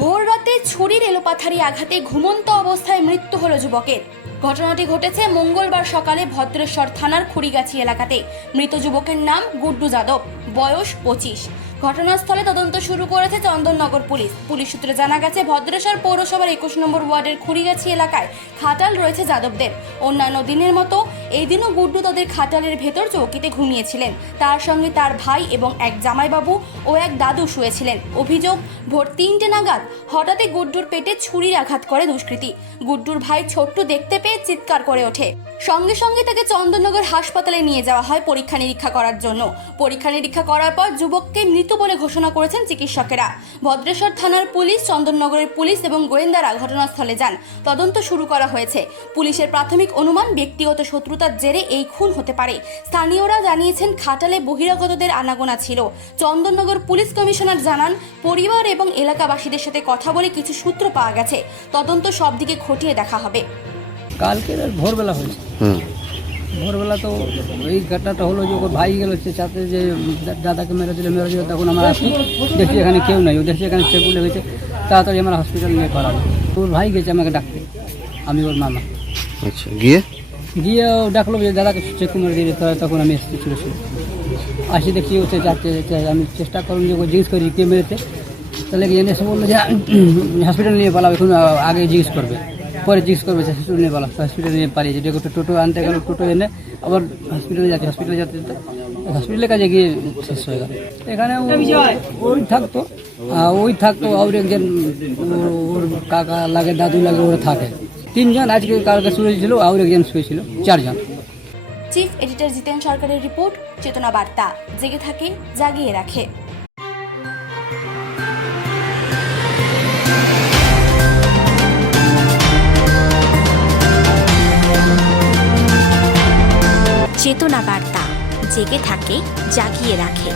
ভোর রাতে ছুরির এলোপাথারি আঘাতে ঘুমন্ত অবস্থায় মৃত্যু হলো যুবকের। ঘটনাটি ঘটেছে মঙ্গলবার সকালে ভদ্রেশ্বর থানার খুড়িগাছি এলাকাতে। মৃত যুবকের নাম গুড্ডু যাদব, বয়স 25। ঘটনাস্থলে তদন্ত শুরু করেছে চন্দননগর পুলিশ। পুলিশ সূত্রে জানা গেছে, ভদ্রেশ্বর পৌরসভার 21 নম্বর ওয়ার্ডের খুড়িগাছি এলাকায় খাটাল রয়েছে যাদবদের। অন্যান্য দিনের মতো এই দিনও গুড্ডু তাদের খাটালের ভেতর চৌকিতে ঘুমিয়েছিলেন। তার সঙ্গে তার ভাই এবং এক জামাইবাবু ও এক দাদু শুয়েছিলেন। অভিযোগ, ভোর 3টে নাগাদ হঠাৎই গুড্ডুর পেটে ছুরির আঘাত করে দুষ্কৃতী। গুড্ডুর ভাই ছোট্টু দেখতে পেয়ে চিৎকার করে ওঠে। সঙ্গে সঙ্গে তাকে চন্দননগর হাসপাতালে নিয়ে যাওয়া হয় পরীক্ষা নিরীক্ষা করার জন্য। পরীক্ষা নিরীক্ষা করার পর যুবককে মৃত বলে ঘোষণা করেছেন চিকিৎসকেরা। ভদ্রেশ্বর থানার পুলিশ, চন্দননগরের পুলিশ এবং গোয়েন্দারা ঘটনাস্থলে যান। তদন্ত শুরু করা হয়েছে। পুলিশের প্রাথমিক অনুমান, ব্যক্তিগত শত্রুতার জেরে এই খুন হতে পারে। স্থানীয়রা জানিয়েছেন, খাটালে বহিরাগতদের আনাগোনা ছিল। চন্দননগর পুলিশ কমিশনার জানান, পরিবার এবং এলাকাবাসীদের সাথে কথা বলে কিছু সূত্র পাওয়া গেছে। তদন্ত সব দিকে খতিয়ে দেখা হবে। কালকে ভোরবেলা হয়েছে। ভোরবেলা তো এই ঘটনাটা হলো যে ওর ভাই গেল চাতে যে দাদাকে মেরেছিল। তখন আমরা আসি, দেখছি এখানে কেউ নাই। ও দেখছি এখানে চেকুলে হয়েছে, তাড়াতাড়ি আমরা হসপিটাল নিয়ে করালো। ওর ভাই গেছে আমাকে ডাকতে, আমি ওর মামা। আচ্ছা, গিয়ে ও ডাকলো যে দাদাকে চেকু মেরে দিয়ে। তখন আমি এসেছি, ছিল আসি দেখছি ওকে যাচ্ছে। আমি চেষ্টা করুন যে ও জিজ্ঞেস করি কে মেরেছে। তাহলে এনে এসে বললো যে হসপিটাল নিয়ে পালাবে, এখন আগে জিজ্ঞেস করবে, পরে জিজ্ঞেস করবে হসপিটাল নিয়ে পালা। হসপিটালে নিয়ে পালিয়েছে। যে টোটো আনতে গেল, টোটো এনে আবার হসপিটালে যাচ্ছে। হসপিটালে যেতে যেতে হসপিটালের কাছে গিয়ে শেষ হয়ে গেল। এখানে ওই থাকতো আর একজন ওর কাকা লাগে, দাদু লাগে, ওরা থাকে। 3 জন আজকে কালকে শুয়েছিল, আর একজন শুয়েছিল, 4 জন। চিফ এডিটর জিতেন সরকারের রিপোর্ট, চেতনা বার্তা। জেগে থাকে, জাগিয়ে রাখে। চেতনা বার্তা, জেগে থাকে, জাগিয়ে রাখে।